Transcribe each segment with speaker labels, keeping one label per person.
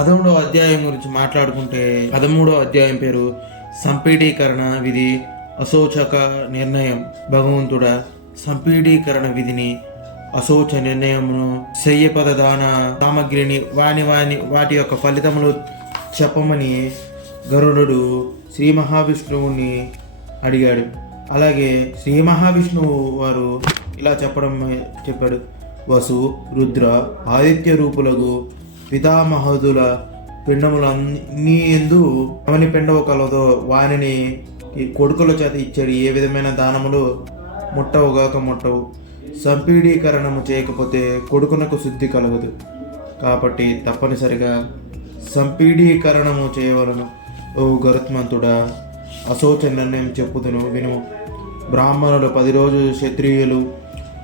Speaker 1: పదమూడవ అధ్యాయం గురించి మాట్లాడుకుంటే పదమూడవ అధ్యాయం పేరు సంపీడీకరణ విధి అశోచక నిర్ణయం. భగవంతుడ సంపీడీకరణ విధిని అశోచ నిర్ణయమును పద దాన సామగ్రిని వాని వాని వాటి యొక్క ఫలితములు చెప్పమని గరుడు శ్రీ మహావిష్ణువుని అడిగాడు. అలాగే శ్రీ మహావిష్ణువు వారు ఇలా చెప్పడం చెప్పాడు. వసు రుద్ర ఆదిత్య రూపులకు పితామహదుల పిండములన్నీ ఎందు ఎవని పిండము కలదో వానిని ఈ కొడుకుల చేత ఇచ్చాడు. ఏ విధమైన దానములు ముట్టవుగాక ముట్టవు. సంపీడీకరణము చేయకపోతే కొడుకునకు శుద్ధి కలగదు. కాబట్టి తప్పనిసరిగా సంపీడీకరణము చేయవలను. ఓ గరుత్మంతుడా అశోచ నిర్ణయం చెప్పుదును వినుము. బ్రాహ్మణులు పది రోజులు క్షత్రియులు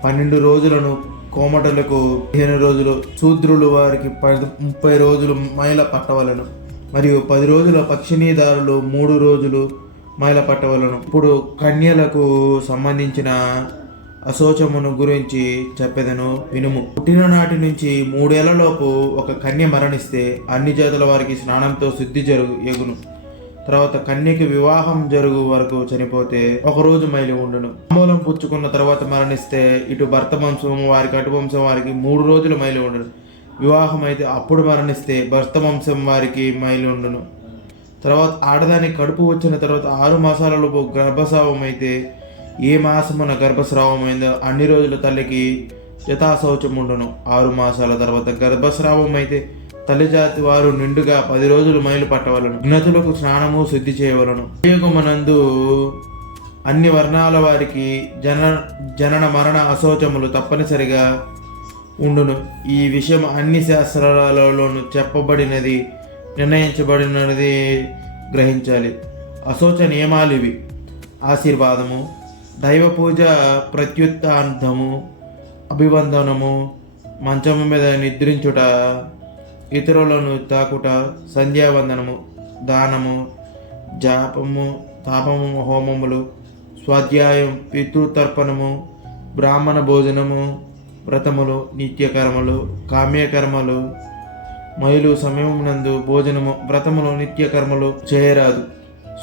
Speaker 1: పన్నెండు రోజులను కోమటలకు పదిహేను రోజులు శూద్రులు వారికి పది ముప్పై రోజులు మైల పట్టవలను మరియు పది రోజుల పక్షిణీదారులు మూడు రోజులు మైల పట్టవలను. ఇప్పుడు కన్యలకు సంబంధించిన అశోచమును గురించి చెప్పేదను వినుము. పుట్టిన నాటి నుంచి మూడేళ్ళలోపు ఒక కన్య మరణిస్తే అన్ని జాతుల వారికి స్నానంతో శుద్ధి జరుగు ఎగును. తర్వాత కన్యకి వివాహం జరుగు వరకు చనిపోతే ఒక రోజు మైలి ఉండును. మూలం పుచ్చుకున్న తర్వాత మరణిస్తే ఇటు భర్త వంశం వారికి అటు వంశం వారికి మూడు రోజులు మైలి ఉండును. వివాహం అయితే అప్పుడు మరణిస్తే భర్త వంశం వారికి మైలి ఉండును. తర్వాత ఆడదానికి కడుపు వచ్చిన తర్వాత ఆరు మాసాలలోపు గర్భస్రావం అయితే ఏ మాసమున అయిందో అన్ని రోజుల తల్లికి యథాశౌచం ఉండును. ఆరు మాసాల తర్వాత గర్భస్రావం అయితే తల్లిజాతి వారు నిండుగా పది రోజులు మైలు పట్టవలను. జ్ఞతులకు స్నానము శుద్ధి చేయవలను. నందు అన్ని వర్ణాల వారికి జన జనన మరణ అశోచములు తప్పనిసరిగా ఉండును. ఈ విషయం అన్ని శాస్త్రాలలోనూ చెప్పబడినది నిర్ణయించబడినది గ్రహించాలి. అశోచ నియమాలు ఇవి ఆశీర్వాదము దైవ పూజ ప్రత్యుత్తార్థము అభివందనము మంచము మీద నిద్రించుట ఇతరులను తాకుట సంధ్యావందనము దానము జాపము తాపము హోమములు స్వాధ్యాయం పితృతర్పణము బ్రాహ్మణ భోజనము వ్రతములు నిత్యకర్మలు కామ్యకర్మలు మైలు సమయమునందు భోజనము వ్రతములు నిత్యకర్మలు చేయరాదు.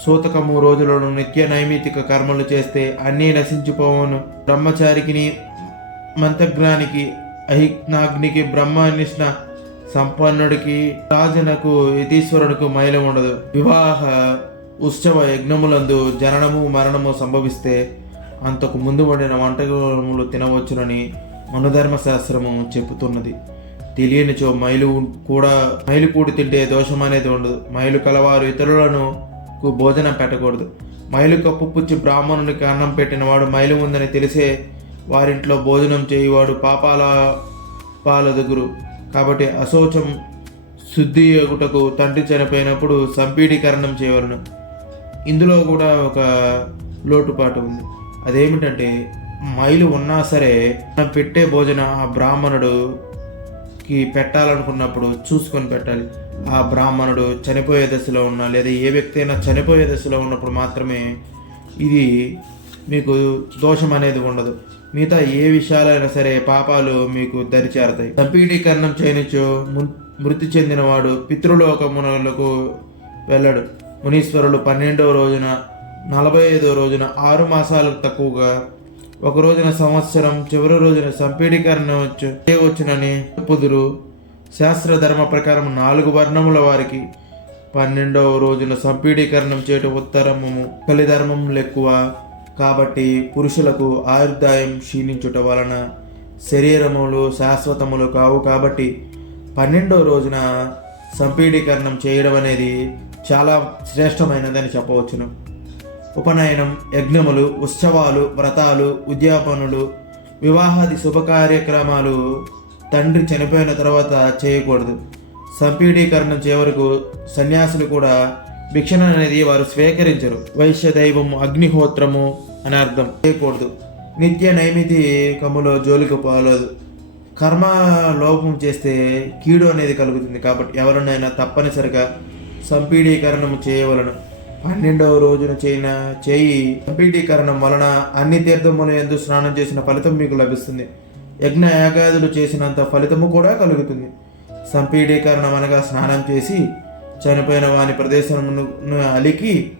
Speaker 1: సూతకము రోజులను నిత్య నైమితిక కర్మలు చేస్తే అన్నీ నశించిపోవను. బ్రహ్మచారికిని మంత్రజ్ఞానికి అహిజ్ఞాగ్నికి బ్రహ్మనిష్ణ సంపన్నుడికి రాజునకు యతీశ్వరుడికి మైల ఉండదు. వివాహ ఉత్సవ యజ్ఞములందు జననము మరణము సంభవిస్తే అంతకు ముందు వండిన వంటకములు తినవచ్చునని మనుధర్మ శాస్త్రము చెబుతున్నది. తెలియనిచో మైలు కూడా మైలు కూడి తింటే దోషం అనేది ఉండదు. మైలు కలవారు ఇతరులను కు భోజనం పెట్టకూడదు. మైలు కప్పు పుచ్చి బ్రాహ్మణునికి అన్నం పెట్టినవాడు మైలు ఉందని తెలిసే వారింట్లో భోజనం చేయువాడు పాపాల పాలదుగురు. కాబట్టి అశోచం శుద్ధి యోగుటకు తండ్రి చనిపోయినప్పుడు సంపీడీకరణం చేయవలను. ఇందులో కూడా ఒక లోటుపాటు ఉంది. అదేమిటంటే మైలు ఉన్నా సరే మనం పెట్టే భోజన ఆ బ్రాహ్మణుడుకి పెట్టాలనుకున్నప్పుడు చూసుకొని పెట్టాలి. ఆ బ్రాహ్మణుడు చనిపోయే దశలో ఉన్న లేదా ఏ వ్యక్తి అయినా చనిపోయే దశలో ఉన్నప్పుడు మాత్రమే ఇది మీకు దోషం అనేది ఉండదు. మిగతా ఏ విషయాలైనా సరే పాపాలు మీకు దరిచేరతాయి సంపీడీకరణం చేయనిచ్చు మృతి చెందినవాడు పితృలోకమునలకు వెళ్ళడు. మునీశ్వరులు పన్నెండవ రోజున నలభై ఐదో రోజున ఆరు మాసాలకు తక్కువగా ఒక రోజున సంవత్సరం చివరి రోజున సంపీడీకరణ చేయవచ్చునని పుదురు శాస్త్ర ధర్మ ప్రకారం నాలుగు వర్ణముల వారికి పన్నెండవ రోజున సంపీడీకరణం చేయటం ఉత్తరము కలిధర్మం ఎక్కువ కాబట్టి పురుషులకు ఆయుర్దాయం క్షీణించుట వలన శరీరములు శాశ్వతములు కావు కాబట్టి పన్నెండో రోజున సంపీడీకరణం చేయడం అనేది చాలా శ్రేష్టమైనదని చెప్పవచ్చును. ఉపనయనం యజ్ఞములు ఉత్సవాలు వ్రతాలు ఉద్యాపనులు వివాహాది శుభకార్యక్రమాలు తండ్రి చనిపోయిన తర్వాత చేయకూడదు. సంపీడీకరణం చేయవరకు సన్యాసులు కూడా భిక్షణ అనేది వారు స్వీకరించరు. వైశ్య దైవము అగ్నిహోత్రము అని అర్థం. చేయకూడదు. నిత్య నైమితి కములో జోలికి పోలేదు. కర్మ లోపం చేస్తే కీడు అనేది కలుగుతుంది కాబట్టి ఎవరినైనా తప్పనిసరిగా సంపీడీకరణము చేయవలను. పన్నెండవ రోజున చేయిన చేయి సంపీడీకరణం వలన అన్ని తీర్థములు ఎందు స్నానం చేసిన ఫలితం మీకు లభిస్తుంది. యజ్ఞ యాగాదులు చేసినంత ఫలితము కూడా కలుగుతుంది. సంపీడీకరణం అనగా స్నానం చేసి చనిపోయిన వాని ప్రదేశమును అలికి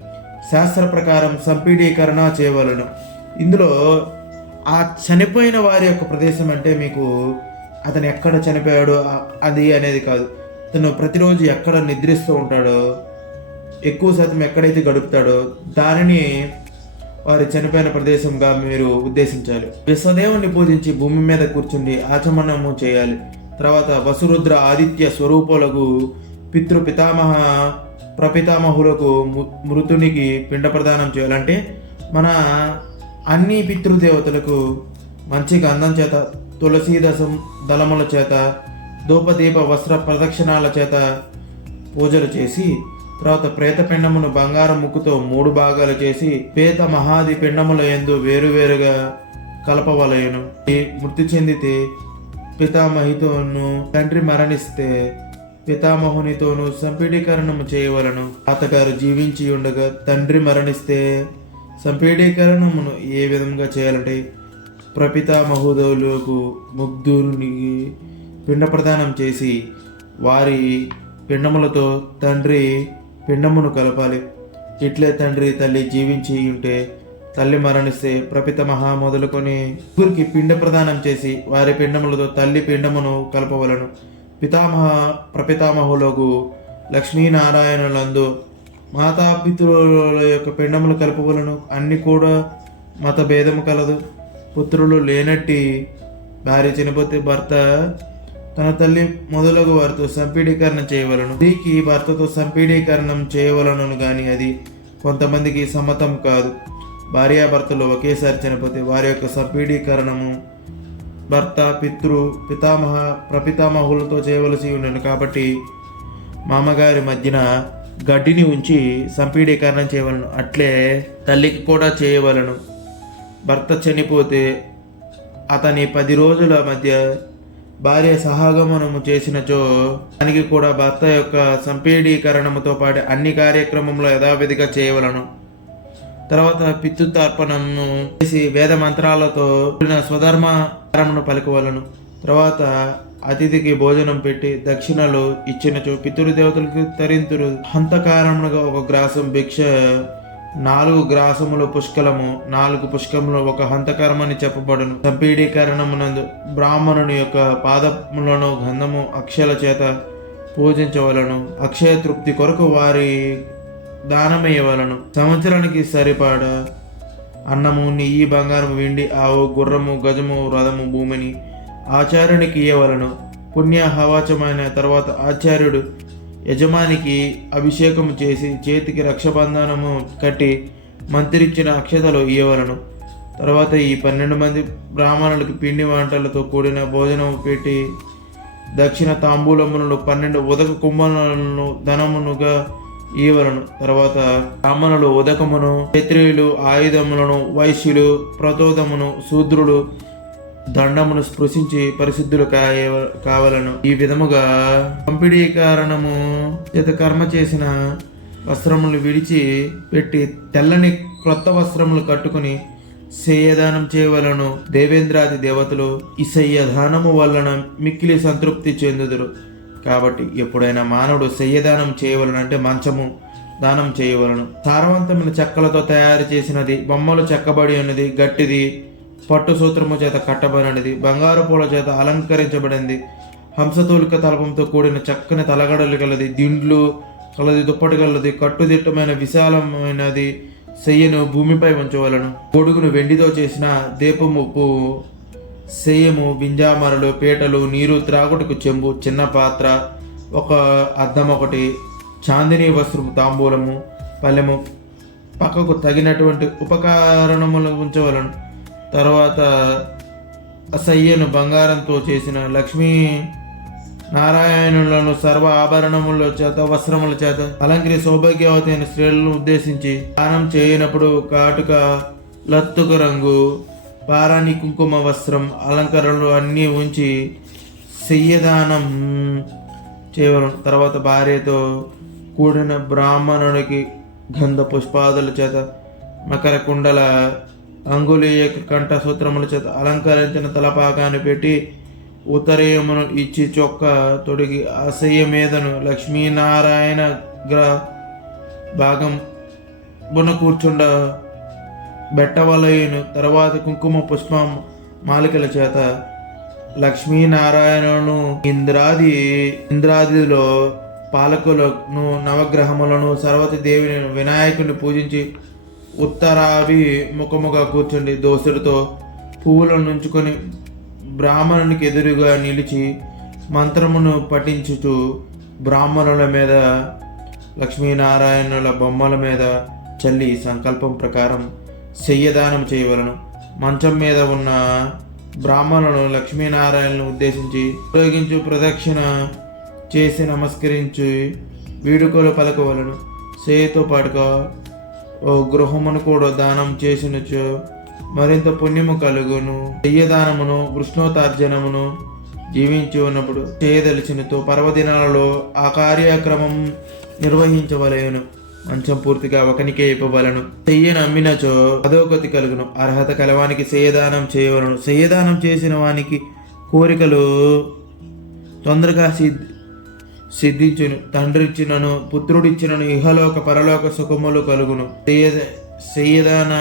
Speaker 1: శాస్త్ర ప్రకారం సంపీడీకరణ చేయవలను. ఇందులో ఆ చనిపోయిన వారి యొక్క ప్రదేశం అంటే మీకు అతను ఎక్కడ చనిపోయాడో అది అనేది కాదు. అతను ప్రతిరోజు ఎక్కడ నిద్రిస్తూ ఉంటాడో ఎక్కువ శాతం ఎక్కడైతే గడుపుతాడో దానిని వారి చనిపోయిన ప్రదేశంగా మీరు ఉద్దేశించాలి. విశ్వదేవుని పూజించి భూమి మీద కూర్చుండి ఆచమనము చేయాలి. తర్వాత వసురుద్ర ఆదిత్య స్వరూపులకు పితృ పితామహ ప్రపితామహులకు మృతునికి పిండ ప్రదానం చేయాలంటే మన అన్ని పితృదేవతలకు మంచి గంధం చేత తులసీ దశం దళముల చేత ధూపదీప వస్త్ర ప్రదక్షిణాల చేత పూజలు చేసి తర్వాత ప్రేత పిండమును బంగారం ముక్కుతో మూడు భాగాలు చేసి పేత మహాది పిండముల ఎందు వేరువేరుగా కలపవలయను మృతి చెందితే పితామహితోను తండ్రి మరణిస్తే పితామహునితోనూ సంపీడీకరణము చేయవలను. తాతగారు జీవించి ఉండగా తండ్రి మరణిస్తే సంపీడీకరణమును ఏ విధంగా చేయాలంటే ప్రపితామహుదులకు ముగ్ధునికి పిండ ప్రదానం చేసి వారి పిండములతో తండ్రి పిండమును కలపాలి. ఇట్లే తండ్రి తల్లి జీవించి ఉంటే తల్లి మరణిస్తే ప్రపిత మహా మొదలుకొని ముగ్గురికి పిండ ప్రదానం చేసి వారి పిండములతో తల్లి పిండమును కలపవలను. పితామహ ప్రపితామహులకు లక్ష్మీనారాయణులందు మాతాపితృల యొక్క పిండములు కలుపువలను. అన్ని కూడా మత భేదము కలదు. పుత్రులు లేనట్టి భార్య చనిపోతే భర్త తన తల్లి మొదలగు వారితో సంపీడీకరణ చేయవలను. స్త్రీకి భర్తతో సంపీడీకరణం చేయవలను కానీ అది కొంతమందికి సమ్మతం కాదు. భార్యాభర్తలు ఒకేసారి చనిపోతే వారి యొక్క సంపీడీకరణము భర్త పితృ పితామహ ప్రపితామహులతో చేయవలసి ఉన్నాను కాబట్టి మామగారి మధ్యన గడ్డిని ఉంచి సంపీడీకరణం చేయవలను. అట్లే తల్లికి కూడా చేయవలను. భర్త చనిపోతే అతని పది రోజుల మధ్య భార్య సహాగమనము చేసినచో దానికి కూడా భర్త యొక్క సంపీడీకరణముతో పాటు అన్ని కార్యక్రమంలో యథావిధిగా చేయవలను. తర్వాత పితృతార్పణను చేసి వేద మంత్రాలతో కూడిన స్వధర్మను పలుకోవలను. తర్వాత అతిథికి భోజనం పెట్టి దక్షిణలు ఇచ్చినచు పితృదేవతలకు తరింతురు. హంతకారణముగా ఒక గ్రాసం భిక్ష నాలుగు గ్రాసములు పుష్కలము నాలుగు పుష్కములు ఒక హంతకరమని చెప్పబడును. సంపీడీకరణమునందు బ్రాహ్మణుని యొక్క పాదములను గంధము అక్షల చేత పూజించవలను. అక్షయ తృప్తి కొరకు వారి దానమేయవలను. సంవత్సరానికి సరిపడా అన్నము నెయ్యి బంగారం వెండి ఆవు గుర్రము గజము రథము భూమిని ఆచార్యునికి ఇయ్యవలను. పుణ్య హవాచమైన తర్వాత ఆచార్యుడు యజమానికి అభిషేకం చేసి చేతికి రక్షబంధనము కట్టి మంత్రిచ్చిన అక్షతలు ఇయ్యవలను. తర్వాత ఈ పన్నెండు మంది బ్రాహ్మణులకు పిండి వంటలతో కూడిన భోజనం పెట్టి దక్షిణ తాంబూలములను పన్నెండు ఉదక కుంభములను ధనమునుగా ఇవ్వలను తర్వాత బ్రాహ్మణులు ఉదకమును క్షత్రియులు ఆయుధములను వైశ్యులు ప్రతోదమును శూద్రులు దండమును స్పృశించి పరిశుద్ధులు కాయ కావలను. ఈ విధముగా పంపిడీకారణము చేత కర్మ చేసిన వస్త్రములు విడిచి పెట్టి తెల్లని క్రొత్త వస్త్రములు కట్టుకుని శయ్యదానం చేయవలను దేవేంద్రాది దేవతలు. ఈ శయ్యదానము వలన మిక్కిలి సంతృప్తి చెందుదురు. కాబట్టి ఎప్పుడైనా మానవుడు శయ్యదానం చేయవలనంటే మంచము దానం చేయవలను. సారవంతమైన చెక్కలతో తయారు చేసినది బొమ్మలు చెక్కబడి ఉన్నది గట్టిది పట్టు సూత్రము చేత కట్టబడినది బంగారు పూల చేత అలంకరించబడింది హంసతూలిక తలపంతో కూడిన చక్కని తలగడలు గలది దిండ్లు కలది దుప్పటి గలది కట్టుదిట్టమైన విశాలమైనది సెయ్యను భూమిపై ఉంచవలను. గొడుగును వెండితో చేసిన దీపము సేయము బింజామరలు పీటలు నీరు త్రాగుటకు చెంబు చిన్న పాత్ర ఒక అద్దం ఒకటి చాందిని వస్త్రము తాంబూలము పల్లెము. పక్కకు తగినటువంటి ఉపకరణములు ఉంచవలను. తర్వాత అసయ్యను బంగారంతో చేసిన లక్ష్మీ నారాయణులను సర్వ ఆభరణముల చేత వస్త్రముల చేత అలంకరి సౌభాగ్యవతైన స్త్రీలను ఉద్దేశించి దానం చేయనప్పుడు కాటుక లత్తుక రంగు పారాని కుంకుమ వస్త్రం అలంకరణలు అన్నీ ఉంచి శయ్యదానం చేయవలను. తర్వాత భార్యతో కూడిన బ్రాహ్మణునికి గంధ పుష్పాదుల చేత మకర కుండల అంగుళీయ కంఠ సూత్రముల చేత అలంకరించిన తలపాకాన్ని పెట్టి ఉత్తరీయమును ఇచ్చి చొక్క తొడిగి అసహ్య మీదను లక్ష్మీనారాయణ గ్రహ భాగం బున కూర్చుండ బెట్టవలయును. తర్వాత కుంకుమ పుష్పం మాలికల చేత లక్ష్మీనారాయణను ఇంద్రాది ఇంద్రాదిలో పాలకులను నవగ్రహములను సరవతి దేవిని వినాయకుడిని పూజించి ఉత్తరాభి ముఖముగా కూర్చుండి దోసులతో పువ్వులను నుంచుకొని బ్రాహ్మణునికి ఎదురుగా నిలిచి మంత్రమును పఠించుచు బ్రాహ్మణుల మీద లక్ష్మీనారాయణుల బొమ్మల మీద చల్లి సంకల్పం ప్రకారం శయ్యదానం చేయవలను. మంచం మీద ఉన్న బ్రాహ్మణులను లక్ష్మీనారాయణను ఉద్దేశించి ఉపయోగించు ప్రదక్షిణ చేసి నమస్కరించి వీడుకోలు పలకవలను. సేయతో పాటుగా ఓ గృహమును కూడా దానం చేసినచో మరింత పుణ్యము కలుగును. దెయ్యదానమును కృష్ణోతార్జనమును జీవించి ఉన్నప్పుడు చేయదలిచినతో పర్వదినాలలో ఆ కార్యక్రమం నిర్వహించవలేను. మంచం పూర్తిగా ఒకనికే ఇవ్వవలను చెయ్యను అమ్మినచో అధోగతి కలుగును. అర్హత కలవానికి సేయదానం చేయవలను. సేయదానం చేసిన వానికి కోరికలు తొందరగా సిద్ధి సిద్ధించును. తండ్రిచ్చినను పుత్రుడిచ్చినను ఇహలోక పరలోక సుఖములు కలుగును. శయ్యదాన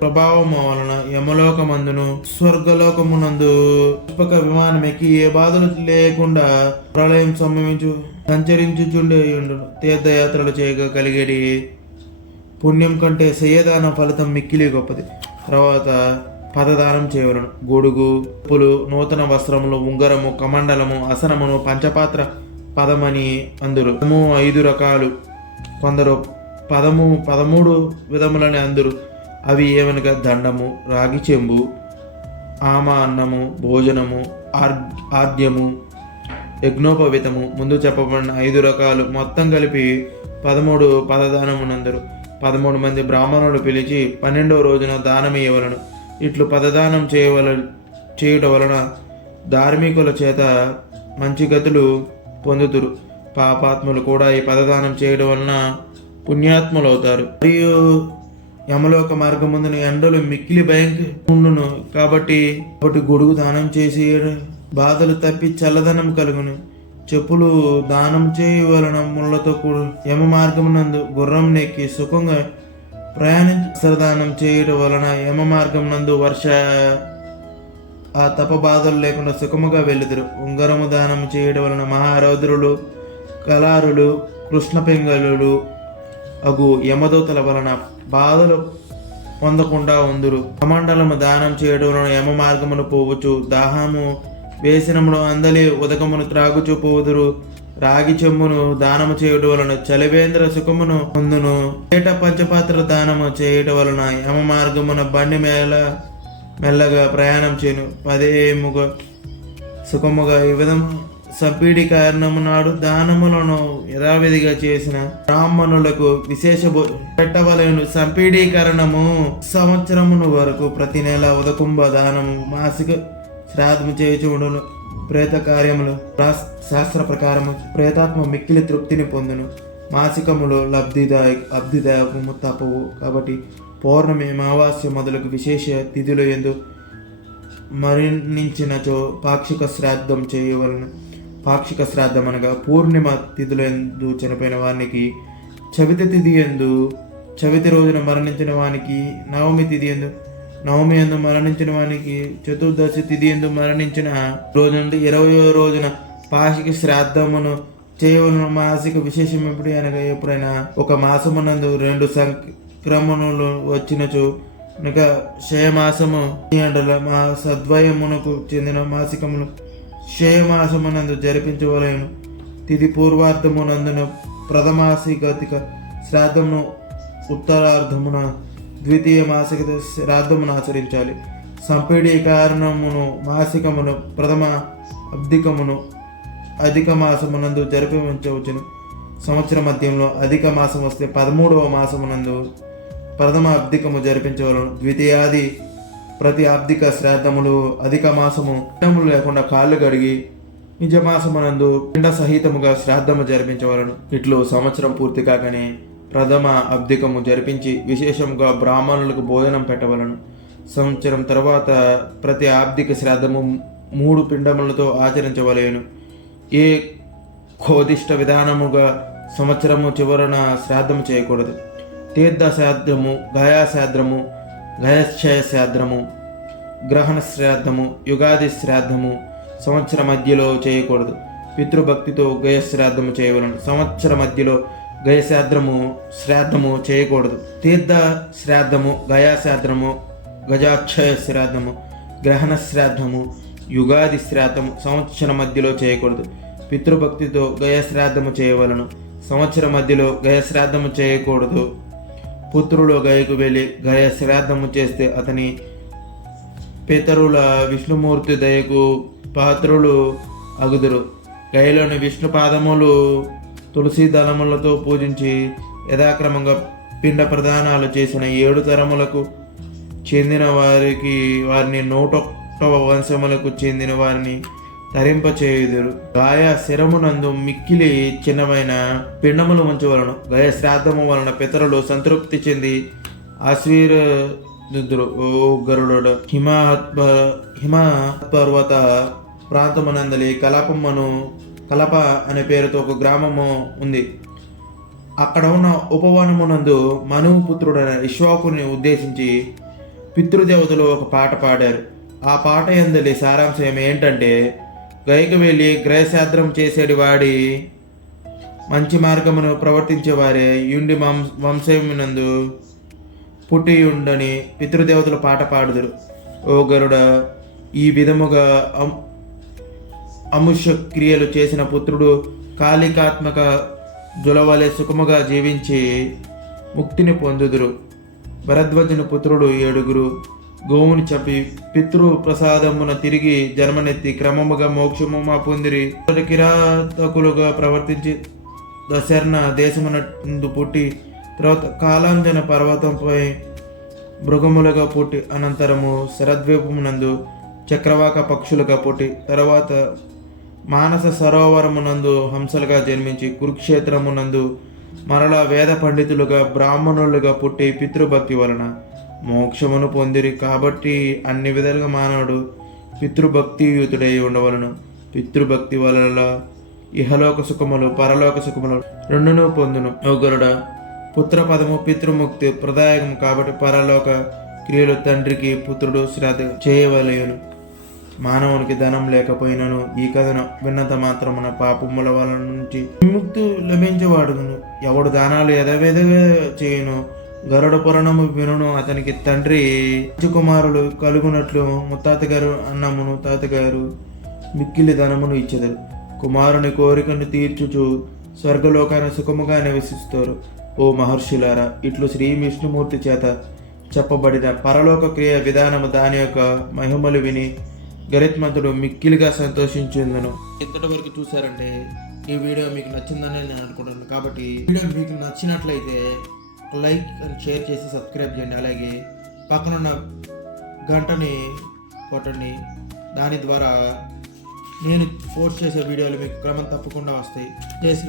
Speaker 1: ప్రభావము వలన యమలోకమందును స్వర్గలోకమునందు పుష్పక విమానమెక్కి ఏ బాధలు లేకుండా ప్రళయం సంభవించు సంచరించుచుండే ఉండును. తీర్థయాత్రలు చేయగా కలిగేది పుణ్యం కంటే శయ్యదాన ఫలితం మిక్కిలి గొప్పది. తర్వాత పదదానం చేయవలను. గొడుగు పులు నూతన వస్త్రములు ఉంగరము కమండలము అసనమును పంచపాత్ర పదమని అందరు. ఐదు రకాలు కొందరు పదము పదమూడు విధములని అందరు. అవి ఏమనగా? దండము రాగి చెంబు ఆమ అన్నము భోజనము ఆర్ ఆద్యము యజ్ఞోపవితము. ముందు చెప్పబడిన ఐదు రకాలు మొత్తం కలిపి పదమూడు పదదానమునందరు. పదమూడు మంది బ్రాహ్మణులు పిలిచి పన్నెండవ రోజున దానం ఇవ్వలను ఇట్లు పదదానం చేయవల చేయుట వలన ధార్మికుల చేత మంచి గతులు పొందుతురు. పాపాత్ములు కూడా ఈ పదదానం చేయడం వలన పుణ్యాత్ములు అవుతారు మరియు యమలోక మార్గముందున ఎండలు మిక్కిలి భయంకి ఉండును కాబట్టి ఒకటి గొడుగు దానం చేసి బాధలు తప్పి చల్లదనం కలుగును. చెప్పులు దానం చేయవలన ముళ్ళతో కూడి యమ మార్గమునందు గుర్రం నెక్కి సుఖంగా ప్రయాణించదానం చేయడం వలన యమ మార్గం నందు వర్ష ఆ తప బాధలు లేకుండా సుఖముగా వెలుదురు ఉంగరము దానం చేయడం వలన మహారౌద్రులు కలారులు కృష్ణ పెంగళులు అగు యమదూతల వలన బాధలు పొందకుండా ఉందురు. కమండలము దానం చేయడం వలన యమ మార్గమును పోవచ్చు దాహము వేసినమును అందలి ఉదకమును త్రాగుచు పోదురు. రాగి చెమ్మును దానము చేయడం వలన చలివేంద్ర సుఖమును పొందును. ఏట పంచపాత్ర దానము చేయటం వలన యమ మార్గమున బండి మేళ మెల్లగా ప్రయాణం చేయను. పదేముగా సుఖముగా ఈ విధము సపీడి కారణము నాడు దానములను యథావిధిగా చేసిన బ్రాహ్మణులకు విశేష పెట్టవలను. సంపీడీకరణము సంవత్సరమును వరకు ప్రతి నెల ఉదకుంభ దానము మాసిక శ్రాద్ధము చేయుచుండును ప్రేత కార్యములు శాస్త్ర ప్రకారము ప్రేతాత్మ మిక్కిలి తృప్తిని పొందును. మాసికములో లబ్ధిదాయ లబ్ధిదాయకము తప్పవు. కాబట్టి పౌర్ణమి అమావాస్య మొదలగు విశేష తిథులు ఎందు మరణించినచో పాక్షిక శ్రాద్ధం చేయవలను. పాక్షిక శ్రాద్ధం అనగా పూర్ణిమ తిథుల ఎందు చనిపోయిన వారికి చవితి తిథి ఎందు చవితి రోజున మరణించిన వానికి నవమి తిథి ఎందు నవమి ఎందు మరణించిన వానికి చతుర్దశి తిథి ఎందు మరణించిన రోజు నుండి ఇరవయో రోజున పాక్షిక శ్రాద్ధమును చేయవలన మాసిక విశేషం ఎప్పుడు అనగా ఎప్పుడైనా ఒక మాసమునందు రెండు సంక్రమణలు వచ్చినచో అనగా క్షయమాసము మా సద్వయమునకు చెందిన మాసికములు. క్షయమాసమునందు జరిపించవలేము తిది పూర్వార్థమునందున ప్రథమాసిగతిక శ్రాద్ధమును ఉత్తరార్ధమున ద్వితీయ మాసిక శ్రాద్ధమును ఆచరించాలి. సంపీడి కారణమును మాసికమును ప్రథమ అబ్దికమును అధిక మాసమునందు జరిపించవచ్చును. సంవత్సర మధ్యంలో అధిక మాసం వస్తే పదమూడవ మాసమునందు ప్రథమ అబ్దికము జరిపించవలను. ద్వితీయాది ప్రతి ఆర్థిక శ్రాద్ధములు అధిక మాసము పిండములు లేకుండా కాళ్ళు కడిగి నిజమాసమునందు పిండ సహితముగా శ్రాద్ధము జరిపించవలను ఇట్లు సంవత్సరం పూర్తి కాగానే ప్రథమ అబ్దికము జరిపించి విశేషముగా బ్రాహ్మణులకు భోజనం పెట్టవలను. సంవత్సరం తర్వాత ప్రతి ఆబ్దిక శ్రాద్ధము మూడు పిండములతో ఆచరించవలేను. ఏ కోదిష్ట విధానముగా సంవత్సరము చివరన శ్రాద్ధము చేయకూడదు. తీర్థ శ్రాద్ధము గయా శ్రాద్ధము గయశ్చయ శ్రాద్ధము గ్రహణ శ్రాద్ధము యుగాది శ్రాద్ధము సంవత్సర మధ్యలో చేయకూడదు. పితృభక్తితో గయశ్రాద్ధము చేయవలను. సంవత్సర మధ్యలో గయశ్రాద్ధము శ్రాద్ధము చేయకూడదు. తీర్థ శ్రాద్ధము గయాశ్రాద్ధము గజాక్షయ శ్రాద్ధము గ్రహణ శ్రాద్ధము యుగాది శ్రాద్ధము సంవత్సర మధ్యలో చేయకూడదు. పితృభక్తితో గయశ్రాద్ధము చేయవలను. సంవత్సర మధ్యలో గయశ్రాద్ధము చేయకూడదు. పుత్రుడు గయకు వెళ్ళి గయ శ్రాద్ధము చేస్తే అతని పితరుల విష్ణుమూర్తి దయకు పాత్రులు అగుదురు. గయలోని విష్ణు పాదములు తులసి దళములతో పూజించి యథాక్రమంగా పిండ ప్రదానాలు చేసిన ఏడు తరములకు చెందిన వారికి వారిని నూటొక్కవ వంశములకు చెందిన వారిని తరింపచేయుదురు. గాయ శిరమునందు మిక్కిలి చిన్నమైన పిండములు ఉంచవలను. గయ శ్రాద్ధము వలన పితరులు సంతృప్తి చెంది ఆశీర్వదురు ఓ గరుడు హిమాత్మ హిమపర్వత ప్రాంతమునందలి కలపమ్మను కలప అనే పేరుతో ఒక గ్రామము ఉంది. అక్కడ ఉన్న ఉపవనమునందు మనువు పుత్రుడైన ఇశ్వాకుని ఉద్దేశించి పితృదేవతలు ఒక పాట పాడారు. ఆ పాట ఎందలి సారాంశం ఏంటంటే గైకి వెళ్ళి గ్రహశాద్రం చేసేటి వాడి మంచి మార్గమును ప్రవర్తించేవారే యుండి వం వంశమునందు పుట్టియుండని పితృదేవతలు పాట పాడుదురు. ఓ గరుడ ఈ విధముగా అం- అముష్య క్రియలు చేసిన పుత్రుడు కాళికాత్మక జులవలే సుఖముగా జీవించి ముక్తిని పొందుదురు. భరద్వజుని పుత్రుడు ఏడుగురు గోవుని చెప్పి పితృ ప్రసాదమున తిరిగి జన్మనెత్తి క్రమముగా మోక్షము మా పొందిరి. కిరాతకులుగా ప్రవర్తించి దశర్ణ దేశమునందు పుట్టి తర్వాత కాలాంజన పర్వతంపై మృగములుగా పుట్టి అనంతరము శరద్వీపమునందు చక్రవాక పక్షులుగా పుట్టి తర్వాత మానస సరోవరమునందు హంసలుగా జన్మించి కురుక్షేత్రమునందు మరలా వేద పండితులుగా బ్రాహ్మణులుగా పుట్టి పితృభక్తి వలన మోక్షమును పొందిరి కాబట్టి అన్ని విధాలుగా మానవుడు పితృభక్తియుతుడై ఉండవలను. పితృభక్తి వలన ఇహలోక సుఖములు పరలోక సుఖములు రెండును పొందును. యోగరుడ పుత్ర పదము పితృముక్తి ప్రదాయకం కాబట్టి పరలోక క్రియలు తండ్రికి పుత్రుడు శ్రద్ధ చేయవలేను. మానవునికి ధనం లేకపోయినను ఈ కథను విన్నంత మాత్రమున పాపముల వలన నుంచి విముక్తి లభించేవాడును. ఎవడు దానాలు ఎదవేదగా చేయను గరుడ పురాణము వినును అతనికి తండ్రి కుమారులు కలుగునట్లు ముత్తాతగారు అన్నమును తాతగారు మిక్కిలి ధనమును ఇచ్చెదరు. కుమారుని కోరికను తీర్చుచు స్వర్గలోకాన్ని సుఖముగా నివసిస్తారు. ఓ మహర్షులారా ఇట్లు శ్రీ విష్ణుమూర్తి చేత చెప్పబడిన పరలోక క్రియ విధానము దాని యొక్క మహిమలు విని గరిత్మంతుడు మిక్కిలిగా సంతోషించిందను ఇంతటి వరకు చూసారంటే ఈ వీడియో మీకు నచ్చిందని నేను అనుకుంటున్నాను. కాబట్టి ఈ వీడియో మీకు నచ్చినట్లయితే లైక్ అండ్ షేర్ చేసి సబ్స్క్రైబ్ చేయండి. అలాగే పక్కనున్న గంటని కొట్టండి దాని ద్వారా నేను పోస్ట్ చేసే వీడియోలు మీకు క్రమం తప్పకుండా వస్తాయి. చేసి